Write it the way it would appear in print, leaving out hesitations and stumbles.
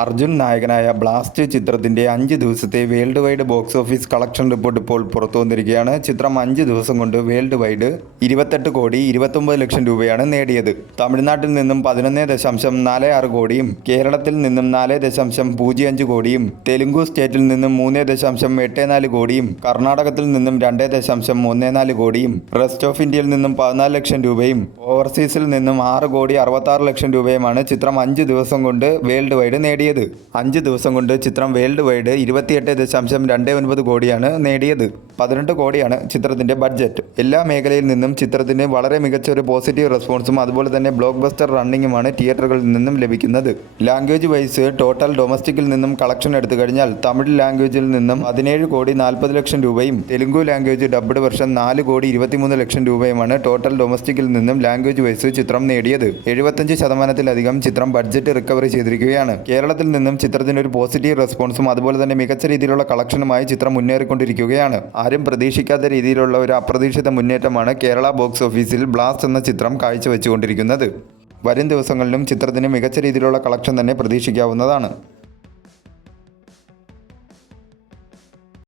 അർജുൻ നായകനായ ബ്ലാസ്റ്റ് ചിത്രത്തിന്റെ 5 ദിവസത്തെ world wide box office collection report ഇപ്പോൾ പുറത്തു വന്നിരിക്കുകയാണ്. ചിത്രം 5 ദിവസം കൊണ്ട് വേൾഡ് വൈഡ് 28 കോടി 29 ലക്ഷം രൂപയാണ് നേടിയത്. തമിഴ്നാട്ടിൽ നിന്നും 11.46 കോടിയും കേരളത്തിൽ നിന്നും 4.05 കോടിയും തെലുങ്കു സ്റ്റേറ്റിൽ നിന്നും 3.84 കോടിയും കർണാടകത്തിൽ നിന്നും 2.14 കോടിയും റെസ്റ്റ് ഓഫ് ഇന്ത്യയിൽ നിന്നും 14 ലക്ഷം രൂപയും ഓവർസീസിൽ നിന്നും 6 കോടി 66 ലക്ഷം രൂപയുമാണ് ചിത്രം 5 ദിവസം കൊണ്ട് വേൾഡ് വൈഡ് നേടിയത്. 5 ദിവസം കൊണ്ട് ചിത്രം വേൾഡ് വൈഡ് 28.29 കോടിയാണ് നേടിയത്. 18 കോടിയാണ് ചിത്രത്തിന്റെ ബഡ്ജറ്റ്. എല്ലാ മേഖലയിൽ നിന്നും ചിത്രത്തിന് വളരെ മികച്ച ഒരു പോസിറ്റീവ് റെസ്പോൺസും അതുപോലെ തന്നെ ബ്ലോക്ക് ബസ്റ്റർ റണ്ണിങ്ങുമാണ് തിയേറ്ററുകളിൽ നിന്നും ലഭിക്കുന്നത്. ലാംഗ്വേജ് വൈസ് ടോട്ടൽ ഡൊമസ്റ്റിക്കിൽ നിന്നും കളക്ഷൻ എടുത്തു കഴിഞ്ഞാൽ തമിഴ് ലാംഗ്വേജിൽ നിന്നും 17 കോടി 40 ലക്ഷം രൂപയും തെലുങ്കു ലാംഗ്വേജ് ഡബ്ഡ് വെർഷൻ 4 കോടി 23 ലക്ഷം രൂപയുമാണ് ടോട്ടൽ ഡൊമസ്റ്റിക്കിൽ നിന്നും ലാംഗ്വേജ് വൈസ് ചിത്രം നേടിയത്. 75% ചിത്രം ബഡ്ജറ്റ് റിക്കവറി ചെയ്തിരിക്കുകയാണ്. കേരളത്തിൽ നിന്നും ചിത്രത്തിന് ഒരു പോസിറ്റീവ് റെസ്പോൺസും അതുപോലെ തന്നെ മികച്ച രീതിയിലുള്ള കളക്ഷനുമായി ചിത്രം മുന്നേറിക്കൊണ്ടിരിക്കുകയാണ്. ആരും പ്രതീക്ഷിക്കാത്ത രീതിയിലുള്ള ഒരു അപ്രതീക്ഷിത മുന്നേറ്റമാണ് കേരള ബോക്സ് ഓഫീസിൽ ബ്ലാസ്റ്റ് എന്ന ചിത്രം കാഴ്ചവെച്ചുകൊണ്ടിരിക്കുന്നത്. വരും ദിവസങ്ങളിലും ചിത്രത്തിന് മികച്ച രീതിയിലുള്ള കളക്ഷൻ തന്നെ പ്രതീക്ഷിക്കാവുന്നതാണ്.